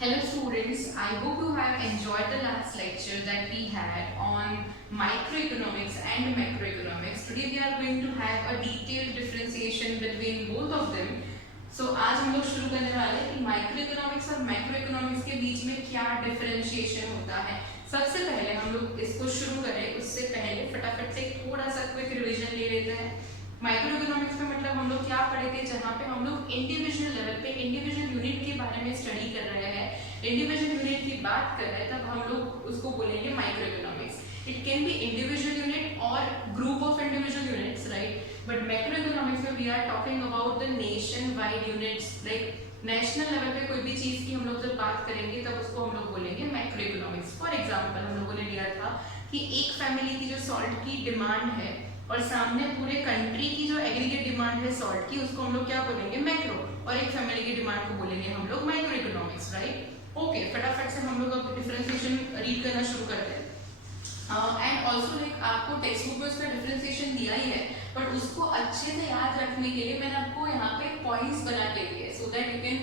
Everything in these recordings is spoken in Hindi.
Hello students, I hope you have enjoyed the last lecture that we had on microeconomics and macroeconomics. Today we are going to have a detailed differentiation between both of them. So आज हम लोग शुरू करने वाले हैं कि माइक्रोइकोनॉमिक्स और मैक्रोइकोनॉमिक्स के बीच में क्या डिफरेंशिएशन होता है। सबसे पहले हम लोग इसको शुरू करें उससे पहले फटाफट से थोड़ा सा क्विक रिवीजन ले लेते हैं। माइक्रोइकोनॉमिक्स में मतलब हम लोग क्या पढ़े थे, जहाँ पे हम लोग इंडिविजुअल लेवल पे इंडिविजुअल यूनिट के बारे में स्टडी कर रहे हैं, इंडिविजुअल यूनिट की बात कर रहे हैं, तब हम लोग उसको बोलेंगे microeconomics. It can be individual unit और group of individual units, right. But macroeconomics में we are talking about the nation wide units, like national level पे कोई भी चीज की हम लोग जब बात करेंगे तब उसको हम लोग बोलेंगे मैक्रोइकोनॉमिक्स। फॉर एग्जांपल हम लोगों ने लिया था कि एक फैमिली की जो सॉल्ट की डिमांड है और सामने पूरे कंट्री की जो एग्रीगेट डिमांड है सॉल्ट की, उसको हम लोग क्या बोलेंगे, मैक्रो, और एक फैमिली की डिमांड को बोलेंगे हम लोग माइक्रो इकोनॉमिक्स, राइट। ओके, फटाफट से हम लोग अब डिफरेंशिएशन रीड करना शुरू करते हैं। एंड ऑल्सो लाइक आपको टेक्स्ट बुक में उसका डिफरेंशिएशन दिया ही है, बट उसको अच्छे से याद रखने के लिए मैंने आपको यहाँ पे पॉइंट्स बना के दिए, so that you can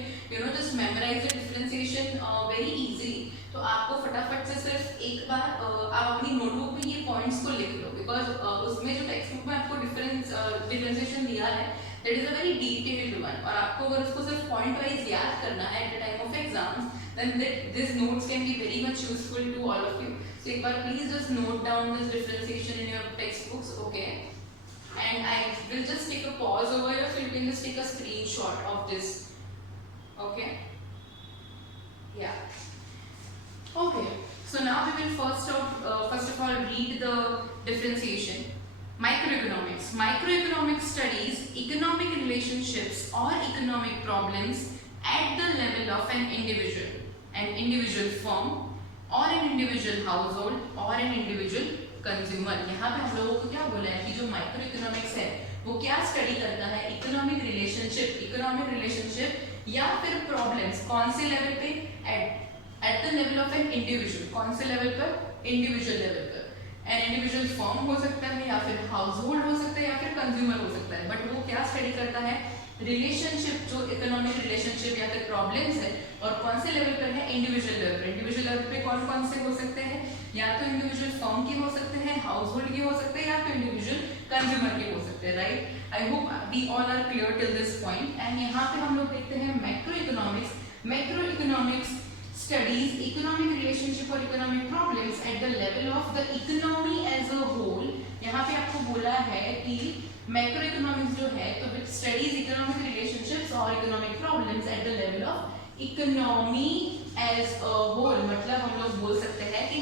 just memorise the differentiation very easily. तो आपको फटाफट से सिर्फ एक बार आप अपनी नोटबुक में ये पॉइंट्स को लिख लो, बिकॉज उसमें जो टेक्स्ट बुक में आपको डिफरेंशिएशन दिया है that is a very detailed one, और आपको अगर उसको सिर्फ पॉइंट वाइज याद करना है at the time of exams, then these notes can be very much useful to all of you. So एक बार please just note down this differentiation in your textbooks, okay? And I will just take a pause over here, so you can just take a screenshot of this, okay? Yeah. Okay. So now we will first of all read the differentiation. Microeconomics. Microeconomics studies economic relationships or economic problems at the level of an individual firm or an individual household or an individual consumer. यहाँ पे हम लोगों को क्या बोला है कि जो माइक्रो इकोनॉमिक्स है वो क्या स्टडी करता है, इकोनॉमिक रिलेशनशिप या फिर प्रॉब्लम्स, कौन से लेवल पे, eight the level of an individual, कौन से लेवल पर, इंडिविजुअल लेवल पर। एन इंडिविजुअल फर्म हो सकता है या फिर हाउस होल्ड हो सकता है या फिर कंज्यूमर हो सकता है, बट वो क्या स्टडी करता है, रिलेशनशिप, जो इकोनॉमिक रिलेशनशिप या फिर प्रॉब्लम्स है, और कौन से लेवल पर है, इंडिविजुअल लेवल पर। इंडिविजुअल लेवल पे कौन कौन से हो सकते हैं, या तो इंडिविजुअल फर्म के हो सकते हैं, हाउस होल्ड के हो सकते हैं, या फिर इंडिविजुअल कंज्यूमर के हो सकते हैं, right. I hope we all are clear till this point. And यहाँ पे हम लोग देखते हैं macro economics studies economic relationship और economic problems at the level of the economy as a whole। यहाँ पे आपको बोला है कि मैक्रो इकोनॉमिक्स जो है तो विच स्टडीज इकोनॉमिक रिलेशनशिप्स और economic problems at the level of economy as a whole. मतलब हम लोग बोल सकते हैं कि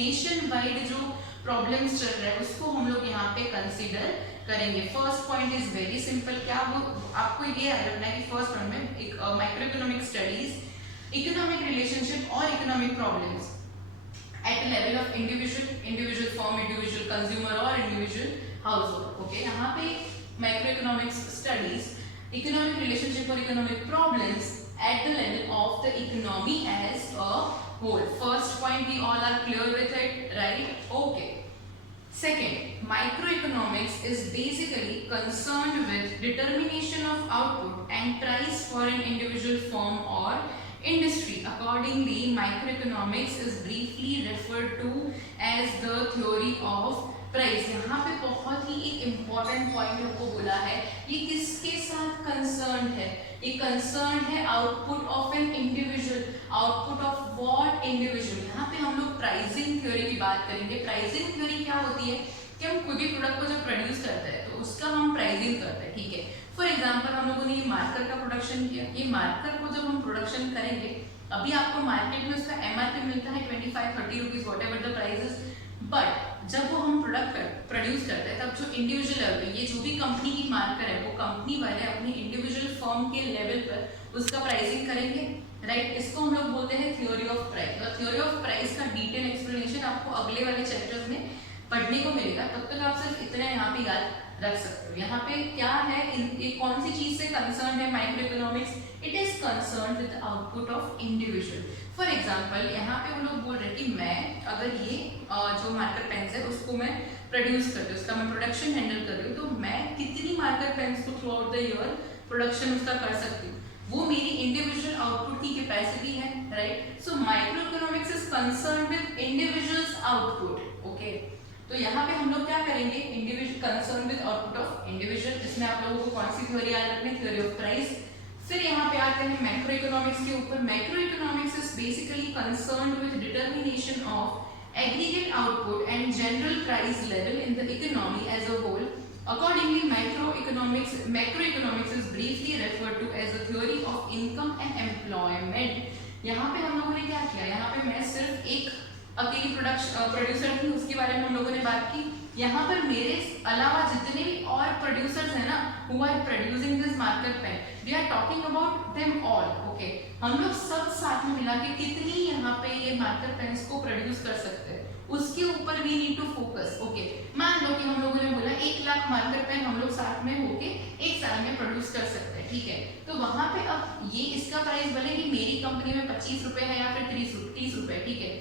नेशन वाइड जो प्रॉब्लम्स चल रहा है उसको हम लोग यहाँ पे कंसिडर करेंगे। First point is very simple, क्या वो आपको ये याद रखना है कि फर्स्ट पॉइंट में microeconomic studies economic relationship और economic problems at the level of individual firm, individual consumer और इंडिविजुअल हाउसहोल्ड। ओके, यहाँ पे macroeconomics studies economic relationship और economic problems at the level of the economy as a whole. First point we all are clear with it, right? Okay. Second, microeconomics is basically concerned with determination of output and price for an individual firm or industry. Accordingly, microeconomics is briefly referred to as the theory of price। यहाँ पे बहुत ही एक important point हमको बोला है, ये किसके साथ concerned है, ये concerned है output of an individual, output of what individual। यहाँ पे हम लोग प्राइसिंग थ्योरी की बात करेंगे। प्राइसिंग थ्योरी क्या होती है कि हम खुद ही प्रोडक्ट को जब प्रोड्यूस करते हैं तो उसका हम प्राइसिंग करते हैं, ठीक है। फॉर एग्जाम्पल हम लोगों ने ये मार्कर का प्रोडक्शन किया, ये मार्कर को जब हम प्रोडक्शन करेंगे, अभी आपको मार्केट में उसका एमआरपी मिलता है 25-30 rupees what ever the prices, but जब वो हम प्रोडक्ट प्रोड्यूस करते हैं तब जो इंडिविजुअल लेवल पे ये जो भी कंपनी की मार्कर है वो कंपनी वाले अपनी इंडिविजुअल फर्म के लेवल पर उसका प्राइसिंग करेंगे, राइट। इसको हम लोग बोलते हैं थ्योरी ऑफ प्राइस। और थ्योरी ऑफ प्राइस का डिटेल एक्सप्लेनेशन आपको अगले वाले चैप्टर्स में पढ़ने को मिलेगा, तब तक आप सिर्फ इतना यहाँ पे याद रख सकते हो। यहाँ पे क्या है, ये कौन सी चीज से कंसर्न है micro economics, it is concern with output of individual. For example यहाँ पे वो लोग बोल रहे हैं कि मैं अगर ये जो मार्कर पेन्स है उसको मैं प्रोड्यूस करती हूँ, उसका मैं प्रोडक्शन हैंडल कर रही हूँ, तो मैं कितनी मार्कर पेन्स को through out the year production उसका कर सकती हूँ। वो मेरी इंडिविजुअल आउटपुट की कैपेसिटी है, right. So micro economics is concern with individuals output, okay. तो यहाँ पे हम लोग क्या करेंगे, individual concern with output of individual. इसमें आप लोगों को कौन सी थ्योरी याद रखनी है, थ्योरी ऑफ प्राइस। फिर यहाँ पे आते हैं मैक्रो इकोनॉमिक्स के ऊपर। Macro economics is basically concerned with determination of aggregate output and general price level in the economy as a whole. Accordingly, macroeconomics is briefly referred to as the theory of income and employment. यहाँ पे हम लोगों ने क्या किया, यहाँ पे मैं सिर्फ एक अकेली प्रोड्यूसर थी, उसके बारे में हम लोगों ने बात की। यहाँ पर मेरे अलावा जितने भी और प्रोड्यूसर्स हैं ना, who are producing this marker pen, we are talking about them all, okay। हम लोग सब साथ में मिला के कितनी यहाँ पे ये मार्कर पेन्स को प्रोड्यूस कर सकते हैं, उसके ऊपर we need to focus, okay. मान लो कि हम लोगों ने बोला 1 लाख मार्कर पेन हम लोग साथ में होके 1 साल में प्रोड्यूस कर सकते हैं, ठीक है। तो वहां पे अब ये इसका प्राइस भले कि मेरी कंपनी में 25 रुपए है या फिर 30 रुपए, ठीक है।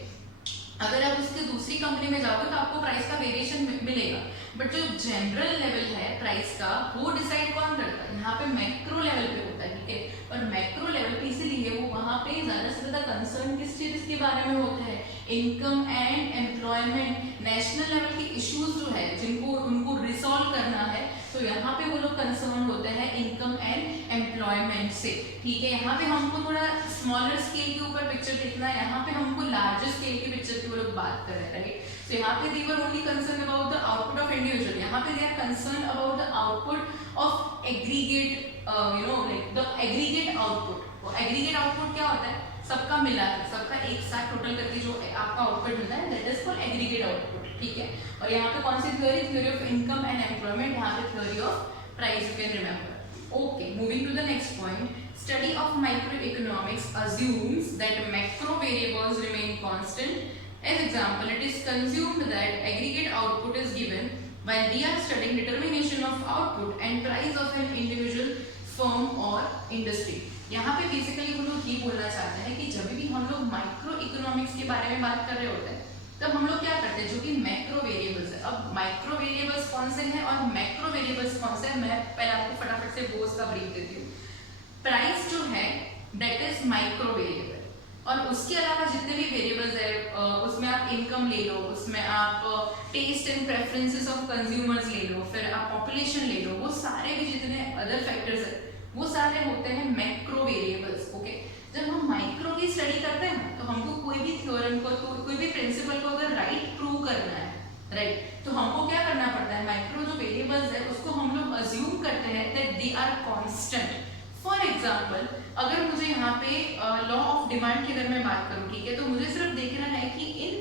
अगर आप उसके दूसरी कंपनी में जाओगे तो आपको प्राइस का वेरिएशन मिलेगा, बट जो जनरल लेवल है प्राइस का वो डिसाइड कौन करता है, यहाँ पे मैक्रो लेवल पे होता है, ठीक है। और मैक्रो लेवल पे इसीलिए वो वहाँ पे ज्यादा से ज्यादा कंसर्न किस चीज के बारे में होता है, income and employment, national level के इश्यूज जो है जिनको उनको रिसॉल्व करना है, तो यहाँ पे वो लोग कंसर्न होते हैं इनकम एंड एम्प्लॉयमेंट से, ठीक है। यहाँ पे हमको थोड़ा स्मॉलर स्केल के ऊपर पिक्चर देखना है, यहाँ पे हमको लार्जर स्केल की पिक्चर की वो लोग बात कर रहे हैं, राइट। So यहाँ पे they were only concerned about the output of individual, यहाँ पे they are concerned about the output of aggregate, like the aggregate output। वो aggregate output क्या होता है, सबका मिला के, सबका एक साथ टोटल करके जो आपका आउटपुट मिलता है, that is called aggregate output, ठीक है। और यहाँ पे कौन सी theory, theory of income and employment, यहाँ पे theory of price, you can remember, okay. Moving to the next point, study of microeconomics assumes that macro variables remain constant. As example, it is assumed that aggregate output is given while we are studying determination of output and price of an individual firm or industry. यहाँ पे बेसिकली वो लोग ये बोलना चाहते हैं कि जब भी हम लोग माइक्रो इकोनॉमिक्स के बारे में बात कर रहे होते हैं तब हम लोग क्या करते हैं, जो कि मैक्रो वेरिएबल्स है। अब माइक्रो वेरिएबल्स कौन से हैं और मैक्रो वेरिएबल्स कौन से हैं, मैं पहले आपको फटाफट से वो उसका ब्रीफ देती हूँ। प्राइस जो है दैट इज माइक्रो वेरिएबल, और उसके अलावा जितने भी वेरिएबल्स है उसमें आप इनकम ले लो, उसमें आप test and preferences of consumers ले लो, फिर आप पॉपुलेशन ले लो, वो सारे भी जितने अदर फैक्टर्स है वो सारे होते हैं मैक्रो वेरिएबल्स, ओके। जब हम माइक्रो की स्टडी करते हैं तो हमको कोई भी थ्योरम को, तो कोई भी प्रिंसिपल को अगर राइट प्रूव करना है, राइट, तो हमको क्या करना पड़ता है, माइक्रो जो वेरिएबल्स है उसको हम लोग अज्यूम करते हैं that they are constant. For example, अगर मुझे यहाँ पे लॉ ऑफ डिमांड की अगर मैं बात करूँ, ठीक है, तो मुझे सिर्फ देखना है कि in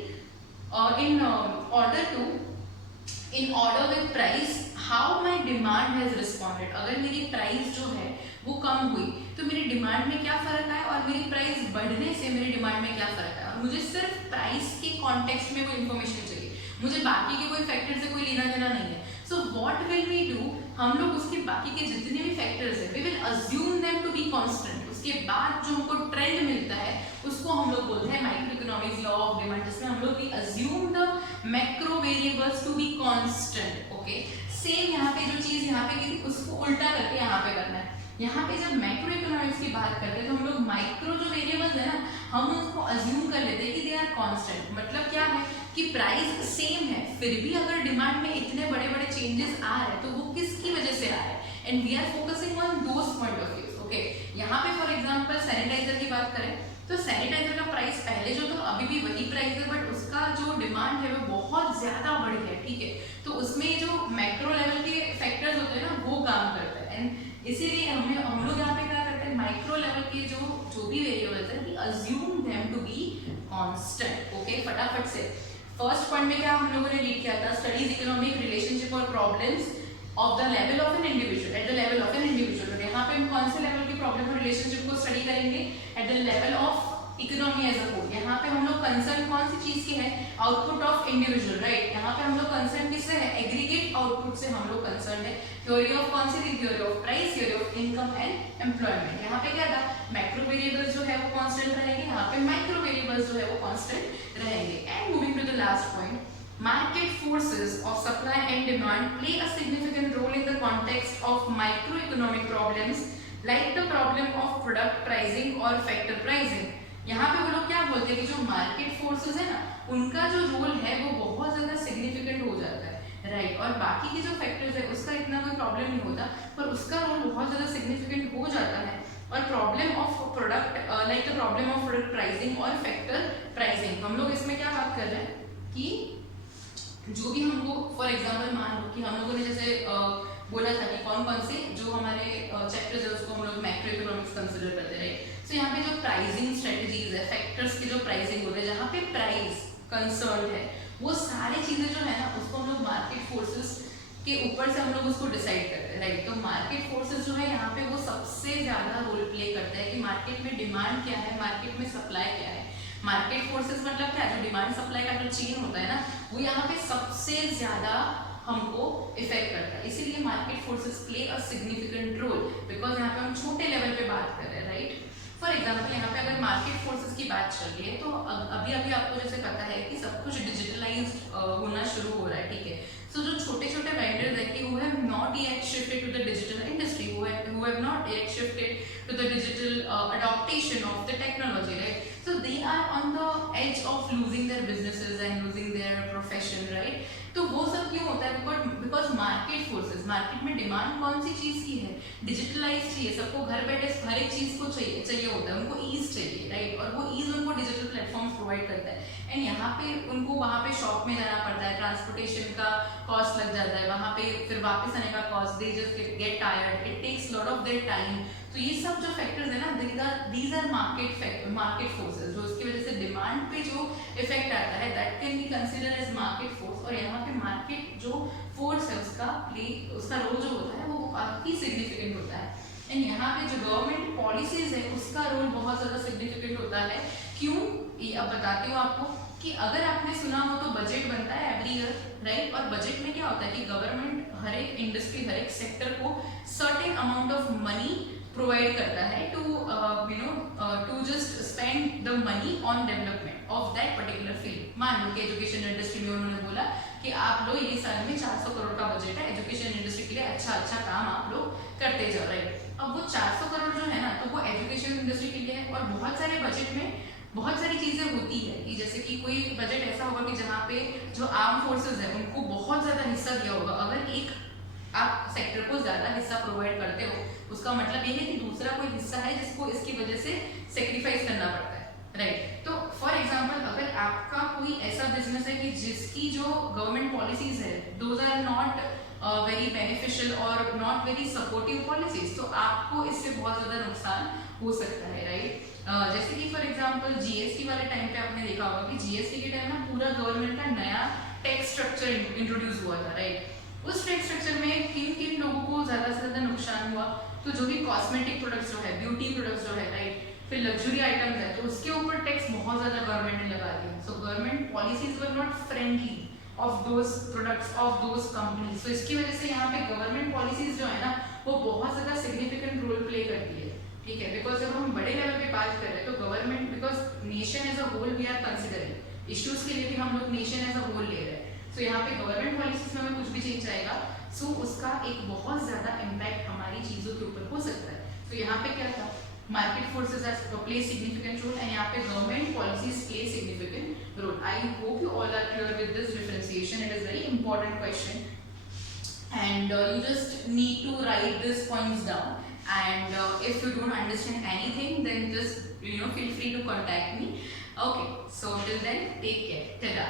order with price how my demand has responded. अगर मेरी प्राइस जो है वो कम हुई तो मेरी डिमांड में क्या फर्क आया, और मेरी प्राइस बढ़ने से मेरी डिमांड में क्या फर्क आया। मुझे सिर्फ प्राइस के कॉन्टेक्स्ट में वो इन्फॉर्मेशन चाहिए, मुझे बाकी के कोई फैक्टर से कोई लेना देना नहीं है। So what will we do, हम लोग उसके बाकी के जितने भी फैक्टर्स हैं we will assume them to be constant. उसके बाद जो हमको ट्रेंड मिलता है उसको हम लोग बोलते हैं micro economics law of demand, जिसमें हम लोग we assume the macro variables to be constant, okay. Same यहाँ पे जो चीज यहाँ पे की थी उसको उल्टा करके यहाँ पे करना है। यहाँ पे जब मैक्रो इकोनॉमिक्स की बात करते हैं तो हम लोग माइक्रो जो वेरिएबल्स है ना हम उसको अज्यूम कर लेते हैं कि दे आर कांस्टेंट। मतलब क्या है कि प्राइस सेम है फिर भी अगर डिमांड में इतने बड़े बड़े चेंजेस आ रहे हैं तो वो किसकी वजह से आ रहे हैं, and we are focusing on those point of view, okay. यहाँ पे फॉर एग्जांपल सैनिटाइजर की बात करें तो सैनिटाइजर का प्राइस पहले जो था अभी भी वही प्राइस है, बट उसका जो डिमांड है वो बहुत ज्यादा बढ़ गया, ठीक है। तो उसमें जो मैक्रो लेवल के फैक्टर्स होते हैं ना वो काम करते हैं, एंड इसीलिए हम लोग यहाँ पे क्या करते हैं, माइक्रो लेवल के जो भी वेरिएबल्स हैं we assume them to be constant, okay. फटाफट से फर्स्ट पॉइंट में क्या हम लोगों ने रीड किया था, स्टडीज इकोनॉमिक रिलेशनशिप और problems of the level of an individual, eight the level of an individual. यहाँ पे हम कौन से लेवल की प्रॉब्लम और रिलेशनशिप को स्टडी करेंगे, at the level of economy as a whole. यहाँ पे हम लोग कंसर्न कौन सी चीज की है, आउटपुट ऑफ इंडिविजुअल, राइट। यहाँ पे हम लोग कंसर्न किससे है, एग्रीगेट आउटपुट से हम लोग कंसर्न है। थ्योरी ऑफ कौन सी थी, theory of price, theory of income and employment. यहाँ पे क्या था, मैक्रो वेरिएबल्स जो है वो कांस्टेंट रहेंगे, यहाँ पे माइक्रो वेरिएबल्स जो है वो कांस्टेंट रहेंगे। And moving to the last point, market forces of supply and demand play a significant role in the context of microeconomic problems like the problem of of product pricing और फैक्टर प्राइसिंग। यहाँ पे वो लोग क्या बोलते हैं कि जो मार्केट फोर्सेस है ना, उनका जो रोल है वो बहुत ज़्यादा सिग्निफिकेंट हो जाता है, राइट। और बाकी के जो फैक्टर्स है उसका इतना कोई प्रॉब्लम नहीं होता, पर उसका रोल बहुत ज़्यादा सिग्निफिकेंट हो जाता है। और problem of product like the problem of product pricing और फैक्टर प्राइसिंग, हम लोग इसमें क्या बात कर रहे हैं कि जो भी हमको फॉर एग्जांपल मान लो कि हम लोगों ने जैसे बोला था कि कौन कौन से जो हमारे चैप्टर्स है उसको हम लोग मैक्रो इकोनॉमिक्स कंसिडर करते हैं, सो यहाँ पे जो प्राइसिंग स्ट्रेटजीज है, फैक्टर्स की जो प्राइसिंग होते हैं, जहाँ पे प्राइस कंसर्न है, वो सारी चीजें जो है ना उसको हम लोग मार्केट फोर्सेस के ऊपर से हम लोग उसको डिसाइड करते हैं, राइट। तो मार्केट फोर्सेस जो है यहाँ पे वो सबसे ज्यादा रोल प्ले करता है कि मार्केट में डिमांड क्या है, मार्केट में सप्लाई क्या है। मार्केट फोर्सेस मतलब क्या, जो डिमांड सप्लाई का जो चेन होता है ना, वो यहाँ पे सबसे ज्यादा हमको इफेक्ट करता है। इसीलिए market forces play a significant role, because यहाँ पे हम छोटे लेवल पे बात कर रहे हैं, राइट। फॉर एग्जाम्पल यहाँ पे अगर मार्केट फोर्सेस की बात चल रही है तो अभी अभी आपको जैसे पता है कि सब कुछ डिजिटलाइज होना शुरू हो रहा है, ठीक है। सो जो छोटे छोटे वेंडर्स है कि who have not yet shifted to the digital industry, who have not yet shifted to the digital adaptation of the technology, right? So they are on the edge of losing their businesses and losing their profession, right? तो वो सब क्यों होता है, बिकॉज मार्केट फोर्सेस, मार्केट में डिमांड कौन सी चीज की है, डिजिटलाइज चाहिए, सबको घर बैठे हर एक चीज को चाहिए होता है, उनको ईज चाहिए, राइट। और वो ईज उनको डिजिटल प्लेटफॉर्म्स प्रोवाइड करता है, एंड यहाँ पे उनको वहाँ पे शॉप में जाना पड़ता है, ट्रांसपोर्टेशन का कॉस्ट लग जाता है, वहाँ पे फिर वापस आने का cost, they just get tired, it takes lot of their time. तो ये सब जो फैक्टर्स है ना, दीज आर मार्केट फोर्सेस, जो उसकी वजह से डिमांड पे जो इफेक्ट आता है, that can be consider as market force. और यहाँ पे मार्केट जो फोर्स है उसका रोल जो होता है वो काफी सिग्निफिकेंट होता है। एंड यहाँ पे जो गवर्नमेंट पॉलिसीज है उसका रोल बहुत ज्यादा सिग्निफिकेंट होता है। क्यों, ये अब बताती हूँ आपको कि अगर आपने सुना हो तो बजट बनता है एवरी ईयर, राइट। और बजट में क्या होता है कि गवर्नमेंट हर एक इंडस्ट्री, हर एक सेक्टर को certain amount of money provide करता है to just spend the money on development of that particular field. मान लो कि एजुकेशन इंडस्ट्री में उन्होंने बोला कि आप लोग ये साल में 400 करोड़ का बजट है एजुकेशन इंडस्ट्री के लिए, अच्छा काम आप लोग करते जाओ, राइट। अब वो 400 करोड़ जो है ना, तो वो एजुकेशन इंडस्ट्री के लिए है। और बहुत सारे बजट में बहुत सारी चीजें होती है कि जैसे कि कोई बजट ऐसा होगा कि जहाँ पे जो आर्म फोर्सेस है उनको बहुत ज्यादा हिस्सा दिया होगा। अगर एक आप सेक्टर को ज्यादा हिस्सा प्रोवाइड करते हो, उसका मतलब ये है कि दूसरा कोई हिस्सा है जिसको इसकी वजह से सेक्रीफाइस करना पड़ता है, राइट। तो फॉर एग्जांपल अगर आपका कोई ऐसा बिजनेस है कि जिसकी जो गवर्नमेंट पॉलिसीज है those are not very beneficial और नॉट वेरी सपोर्टिव पॉलिसीज, तो आपको इससे बहुत ज्यादा नुकसान हो सकता है, राइट। जैसे कि फॉर एग्जांपल जीएसटी वाले टाइम पे आपने देखा होगा कि जीएसटी के टाइम ना पूरा गवर्नमेंट का नया टैक्स स्ट्रक्चर इंट्रोड्यूस हुआ था, राइट। उस टैक्स स्ट्रक्चर में किन किन लोगों को ज्यादा से ज्यादा नुकसान हुआ, तो जो भी कॉस्मेटिक प्रोडक्ट्स जो है, ब्यूटी प्रोडक्ट्स जो है, राइट, फिर लग्जरी आइटम्स है, तो उसके ऊपर टैक्स बहुत ज्यादा गवर्नमेंट ने लगा दिया। So government policies were not friendly of those products of those companies. So इसकी वजह से यहाँ पे गवर्नमेंट पॉलिसीज जो है ना वो बहुत ज्यादा सिग्निफिकेंट रोल प्ले करती है, ठीक है। बिकॉज जब हम बड़े लेवल पे बात कर रहे हैं तो government, because nation as a whole we are considering issues के लिए भी हम लोग नेशन एज अ होल ले रहे हैं। सो यहाँ पे गवर्नमेंट पॉलिसीज में कुछ भी चेंज आएगा सो उसका एक बहुत ज्यादा इम्पैक्ट हमारी चीजों के ऊपर हो सकता है। तो यहाँ पे क्या था, market forces play significant role, and यहाँ पे government policies play significant role. I hope you all are clear with this differentiation, it is very important question and you just need to write these points down, and if you don't understand anything then just feel free to contact me. Okay, so till then take care, tada.